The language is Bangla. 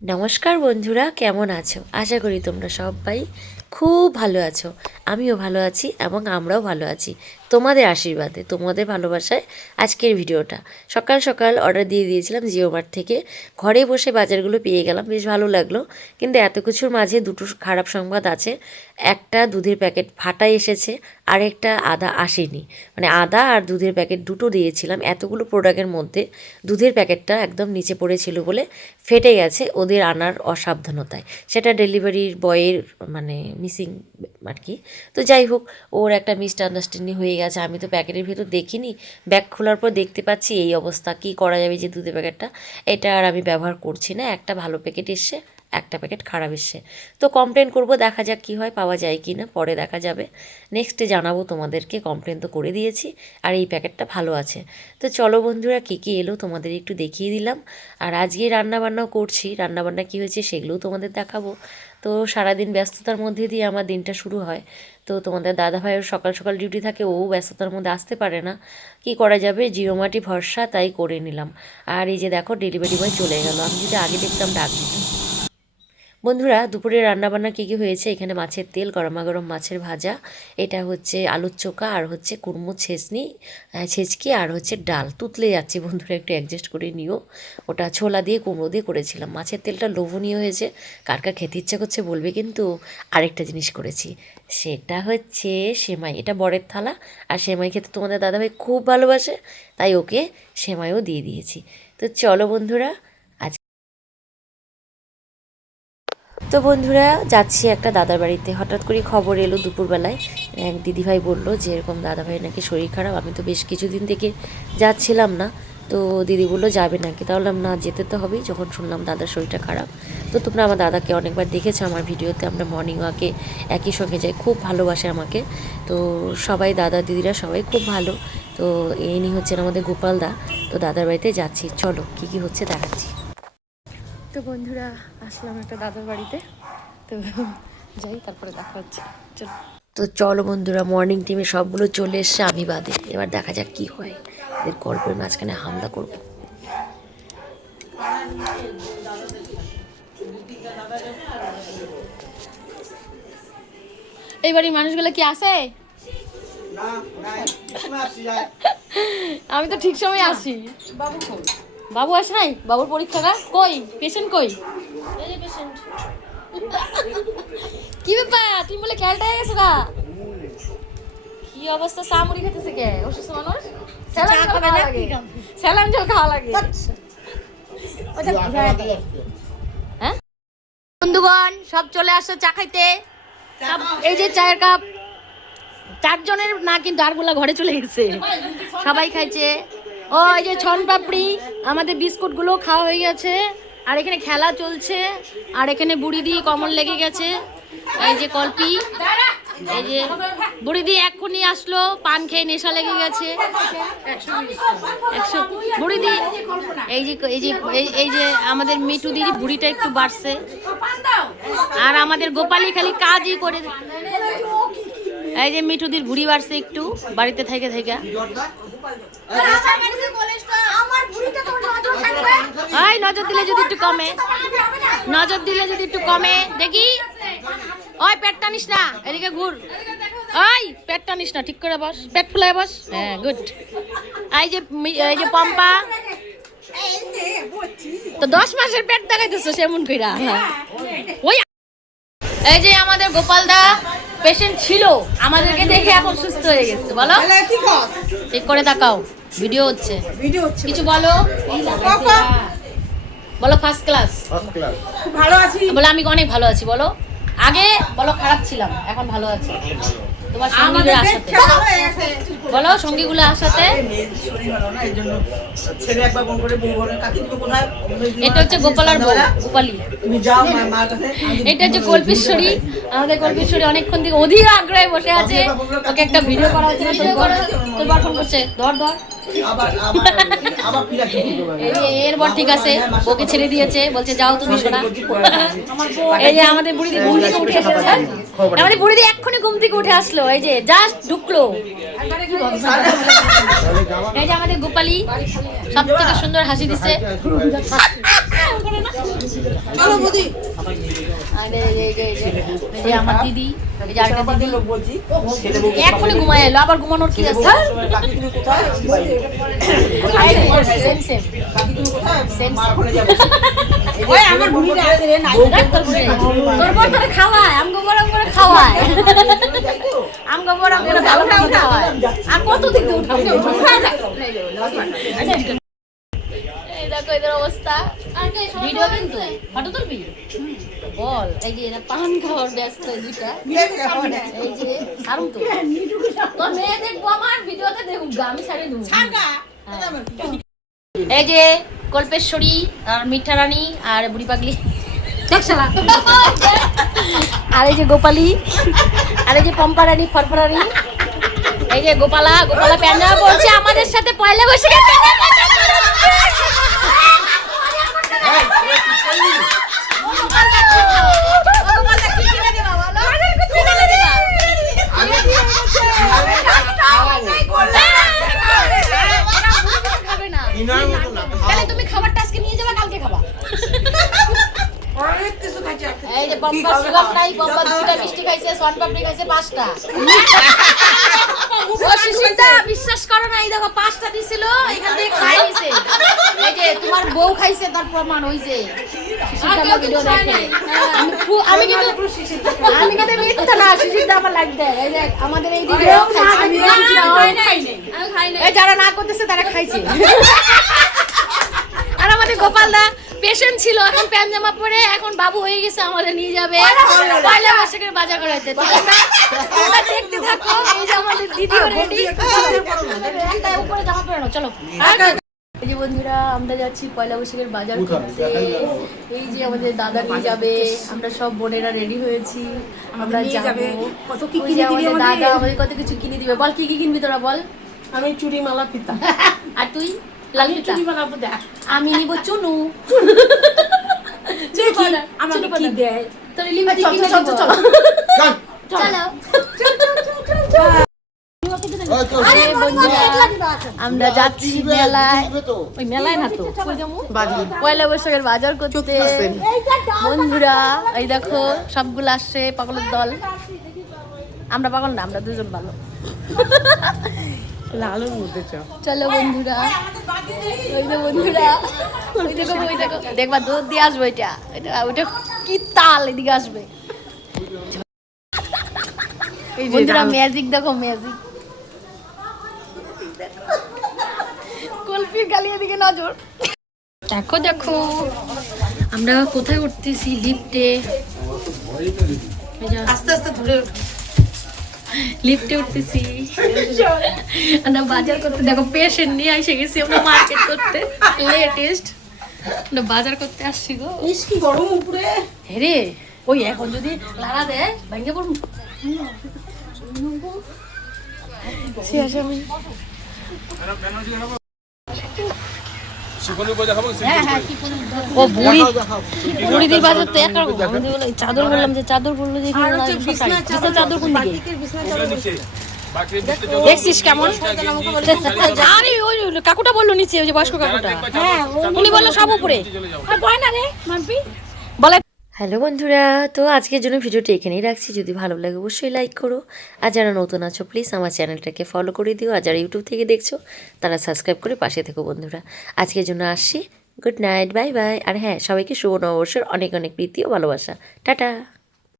নমস্কার বন্ধুরা, কেমন আছো? আশা করি তোমরা সবাই খুব ভালো আছো। আমিও ভালো আছি এবং আমরাও ভালো আছি তোমাদের আশীর্বাদে, তোমাদের ভালোবাসায়। আজকের ভিডিওটা সকাল সকাল অর্ডার দিয়ে দিয়েছিলাম জিও মার্ট থেকে। ঘরে বসে বাজারগুলো পেয়ে গেলাম, বেশ ভালো লাগলো। কিন্তু এত কিছুর মাঝে দুটো খারাপ সংবাদ আছে। একটা দুধের প্যাকেট ফাটা এসেছে, আর একটা আদা আসেনি। মানে আদা আর দুধের প্যাকেট দুটো দিয়েছিলাম। এতগুলো প্রোডাক্টের মধ্যে দুধের প্যাকেটটা একদম নিচে পড়েছিল বলে ফেটে গেছে ওদের আনার অসাবধানতায়। সেটা ডেলিভারির বয়ের মানে মিসিং আর কি। তো যাই হোক, ওর একটা মিসআন্ডারস্ট্যান্ডিং হয়ে গেছে। আমি তো প্যাকেটের ভেতর দেখিনি, ব্যাগ খোলার পর দেখতে পাচ্ছি এই অবস্থা। কি করা যাবে, যে দুধের প্যাকেটটা এটা আর আমি ব্যবহার করছি না। একটা ভালো প্যাকেট এসছে, একটা প্যাকেট খারাপ এসছে। তো কমপ্লেন করব, দেখা যাক কী হয়, পাওয়া যায় কি না পরে দেখা যাবে। নেক্সটে জানাবো তোমাদেরকে। কমপ্লেন তো করে দিয়েছি, আর এই প্যাকেটটা ভালো আছে। তো চলো বন্ধুরা, কী কী এলো তোমাদের একটু দেখিয়ে দিলাম। আর আজকে রান্নাবান্নাও করছি, রান্নাবান্না কী হয়েছে সেগুলোও তোমাদের দেখাবো। তো সারাদিন ব্যস্ততার মধ্যে দিয়ে আমার দিনটা শুরু হয়। তো তোমাদের দাদাভাইয়ের সকাল সকাল ডিউটি থাকে, ও ব্যস্ততার মধ্যে আসতে পারে না। কি করা যাবে, জিও মার্টই ভরসা, তাই করে নিলাম। আর এই যে দেখো, ডেলিভারি বয় চলে গেল। আমি যদি আগে দেখতাম ডাক দিতাম। বন্ধুরা, দুপুরে রান্নাবান্না কী কী হয়েছে, এখানে মাছের তেল, গরমা গরম মাছের ভাজা, এটা হচ্ছে আলুর চোখা, আর হচ্ছে কুড়মো ছেচকি, আর হচ্ছে ডাল। তুতলে যাচ্ছে বন্ধুরা, একটু অ্যাডজাস্ট করে নিও। ওটা ছোলা দিয়ে কুমড়ো দিয়ে করেছিলাম। মাছের তেলটা লোভনীয় হয়েছে, কার কার খেতে ইচ্ছা করছে বলবে। কিন্তু আরেকটা জিনিস করেছি, সেটা হচ্ছে সেমাই। এটা বরের থালা, আর সেমাই খেতে তোমাদের দাদাভাই খুব ভালোবাসে, তাই ওকে সেমাইও দিয়ে দিয়েছি। তো চলো বন্ধুরা, তো বন্ধুরা যাচ্ছি একটা দাদার বাড়িতে। হঠাৎ করে খবর এলো দুপুরবেলায়, এক দিদিভাই বলল যে এরকম দাদাভাই নাকি শরীর খারাপ। আমি তো বেশ কিছুদিন থেকে যাচ্ছিলাম না। তো দিদি বললো যাবে নাকি, তাহলে না, যেতে তো হবেই যখন শুনলাম দাদার শরীরটা খারাপ। তো তোমরা আমার দাদাকে অনেকবার দেখেছো আমার ভিডিওতে, আমরা মর্নিং ওয়াকে একই সঙ্গে যাই, খুব ভালোবাসে আমাকে। তো সবাই, দাদা দিদিরা সবাই খুব ভালো। তো ইনি হচ্ছেন আমাদের গোপালদা। তো দাদার বাড়িতে যাচ্ছি, চলো কী কী হচ্ছে দেখাচ্ছি। তো বন্ধুরা, আসলাম একটা দাদার বাড়িতে। তো যাই, তারপরে দেখা হচ্ছে, চলো। তো চলো বন্ধুরা, মর্নিং টিমে সবগুলো চলে এসছে, আমি বাদে। এবার দেখা যাক কি হয়, এদের গল্পের মাঝখানে হামলা করব। এই বাড়ির মানুষগুলো কি আসে? আমি তো ঠিক সময় আসি। বাবু আসে নাই? বাবুর পরীক্ষাটা কই? পেশেন্ট কই? কি ব্যাপার, তুমি বলে খেয়ালটা হয়ে গেছো গা? কি অবস্থা, সামুরি খেতেছে কে? অসুস্থ মানুষ স্যালাইন জল খাওয়া লাগে। হ্যাঁ বন্ধুগণ, সব চলে আসছে চা খাইতে। এই যে চায়ের কাপ, 4 জনের না, কিন্তু আরগুলা ঘরে চলে গেছে, সবাই খাইছে। ও এই যে ছন পাপড়ি, আমাদের বিস্কুটগুলো খাওয়া হয়ে গেছে। আর এখানে খেলা চলছে, আর এখানে বুড়ি দিয়ে কমল লেগে গেছে। এই যে কল্পি, এই যে বুড়ি দিয়ে এক্ষুনি আসলো, পান খেয়ে নেশা লেগে গেছে। 100 বুড়ি দি, এই যে এই যে এই যে আমাদের মিটু দিদি বুড়িটা একটু বাড়ছে, আর আমাদের গোপালী খালি কাজই করে। এই যে মিঠুদির বুড়ি বাড়ছে একটু, বাড়িতে থেকে থেকে। এই নজর দিলে যদি একটু কমে, নজর দিলে যদি একটু কমে দেখি। ওই পেট টানিস না, এদিকে ঘুর। ওই পেট টানিস না, ঠিক করে বস, পেট ফুলায় বস। হ্যাঁ, গুড। এই যে পম্পা, তো 10 মাসের পেট দেখাইতেছো সেমন কইরা। ওই এই যে আমাদের গোপালদা পেশেন্ট ছিল, আমাদেরকে দেখে এখন সুস্থ হয়ে গেছে। বলো, ঠিক করে তাকাও, ভিডিও হচ্ছে, কিছু বলো। বলো ফার্স্ট ক্লাস, ভালো আছি। বলো আমি অনেক ভালো আছি। বলো আগে, বলো খারাপ ছিলাম, এখন ভালো আছি। তোমার সঙ্গীগুলো আসাতে বলো, সঙ্গীগুলো আসাতে। এটা হচ্ছে গোপাল আর গোপালী। এটা হচ্ছে কল্পেশ্বরী, আমাদের কল্পেশ্বরী অনেকক্ষণ থেকে অধীর আগ্রহে বসে আছে, ওকে একটা ভিডিও করা হচ্ছে। তোর বার ফোন করছে, ধর ধর। এরপর ঠিক আছে, ওকে ছেড়ে দিয়েছে, বলছে যাও তুমি শোনা। এই যে আমাদের বুড়িদি ঘুম থেকে উঠে এসেছে, আমাদের বুড়িদি এক্ষুনি ঘুম থেকে উঠে আসলো, এই যে জাস্ট ঢুকলো। এই যে আমাদের গোপালী সব থেকে সুন্দর হাসি দিচ্ছে। আর এই যে আমার দিদি, এই যে আরেকটা দিদি এক্ষুনি ঘুমায় এলো, আবার ঘুমানোর কি আছে? সেম সেম সেম তোর বর তোরে খাওয়ায়, আমগো গরম করে খাওয়ায়, আমগো গরম করে ভালো ভালো খাওয়ায়। আর কত দিক দিয়ে উঠাবো? এই দেখো এদের অবস্থা। ভিডিও কিন্তু ফটো তুলবি বল। এই যে এরা পান খাওয়ার ব্যস্ত দুইটা। এই যে আরম তো তোর মেয়ে দেখবো, আমার ভিডিওতে দেখুক, আমি ছাড়ে দেবো। এই যে কল্পেশ্বরী আর মিঠা রানী আর বুড়ি পাগলি, আর এই যে গোপালী, আর এই যে পম্পা রানী ফরফরানি, এই যে গোপালা প্যান্ডা বলছে আমাদের সাথে পয়লা বৈশাখে তুমি খাবারটা আজকে নিয়ে যাবা, কালকে খাবা। এই যে পম্পা সুগার নাই, পম্পা 2টা মিষ্টি খাইছে, সন পাপড়ি খাইছে 5টা। ও শিশিরদা বিশ্বাস করো না, এই দেখো 5টা দিছিল, এখান থেকে খাই নিছে। এই যে তোমার বউ খাইছে, তার প্রমাণ ওই যে শিশিরদা ভিডিও দেখে। আমি কিন্তু মিথ্যা না, শিশিরদা আমার লাইক দেয়। এই যে আমাদের এই দিদিও খাইছে, এই যারা না করতেছে তারা খাইছে। আর আমাদের গোপালদা পেশেন্ট ছিল, এখন প্যান্ট জামা পরে এখন বাবু হয়ে গেছে, আমাদের নিয়ে যাবে পয়লা বৈশাখের বাজার করাইতে। তোমরা দেখতে থাকো। এই যে আমাদের দিদিও রেডি, একটা উপরে জামা পরে নাও, চলো। এই যে বন্ধুরা আমরা যাচ্ছি পয়লা বৈশাখের বাজার করতে। এই যে আমাদের দাদা নিয়ে যাবে, আমরা সব বোনেরা রেডি হয়েছি, আমরা যাব। কত কি কিনে দিবে দাদা, আমাদের কত কিছু কিনে দিবে। বল কি কি কিনবি তোরা বল? আমি চুড়ি মালা ফিতা। আর তুই? লাল ফিতা। আমি নিব চুনু। আমাকে কি দেয়? তোর লিপস্টিক কিনে দিব। চলো আরে বন্ধুরা আমরা যাচ্ছি মেলায়। ওই মেলায় না তো, পয়লা বৈশাখের বাজার করতে। বন্ধুরা এই দেখো সবগুলো আসছে, পাগলের দল। আমরা পাগল না, আমরা দুজন ভালো। লালুর মধ্যে চলো বন্ধুরা, ওই যে বন্ধুরা ওই দেখো দেখবা দুধ দিয়ে আসবে। ওইটা কি তাল, এদিকে আসবে। বন্ধুরা ম্যাজিক দেখো, ম্যাজিক। কলপির গালি এদিকে নজর। দেখো দেখো আমরা কোথায় উঠতেছি, লিফটে। আস্তে আস্তে ধরে লিফটে উঠতেছি, আমরা বাজার করতে। দেখো পেশেন্ট নিয়ে এসে গেছি আমরা মার্কেট করতে, লেটেস্ট আমরা বাজার করতে আসছি গো। ইস কি গরম উপরে। রে ওই এখন যদি লাড়া দেয় ভেঙে পড়ব। ও বুড়ি বুড়িদের বাজার তো একরকম। আমাদের বলে চাদর, বললাম যে চাদর বললো যে চাদর কোন দিকে দেখছিস কেমন? আরে ওই কাকুটা বললো নিচে, ওই যে বয়স্ক কাকুটা, উনি বললো সব উপরে গয়না রে মাম্পি বলে। হ্যালো বন্ধুরা, তো আজকের জন্য ভিডিওটি এখানেই রাখছি। যদি ভালো লাগে অবশ্যই লাইক করো, আর যারা নতুন আছো প্লিজ আমার চ্যানেলটাকে ফলো করে দিও, আর যারা ইউটিউব থেকে দেখছো তারা সাবস্ক্রাইব করে পাশে থেকো বন্ধুরা। আজকের জন্য আসছি, গুড নাইট, বাই বাই। আর হ্যাঁ, সবাইকে শুভ নববর্ষের অনেক অনেক প্রীতি ও ভালোবাসা। টাটা।